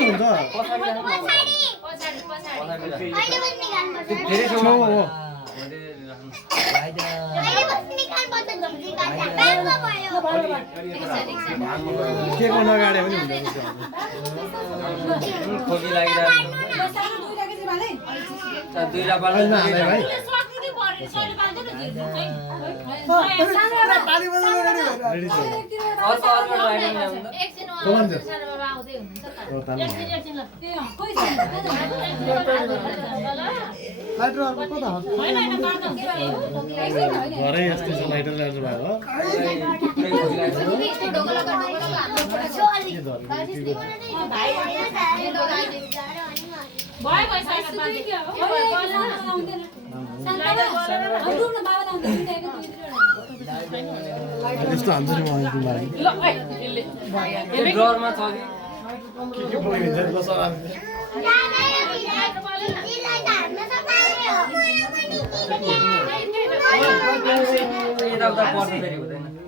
कस्तो हुन्छ छेउ हो के को नगाडे पनि हुन्छ खोकी लागिरहेको दुईटा पाल्नु हाले भाइ रेडी छ अर्को अर्को लाइन घरै यस्तै छ लाइटर ल्याउनु भयो यस्तो हान्छ नि मलाई डरमा छ के बोलिन्छ बसरा यताउता पर्छ फेरि हुँदैन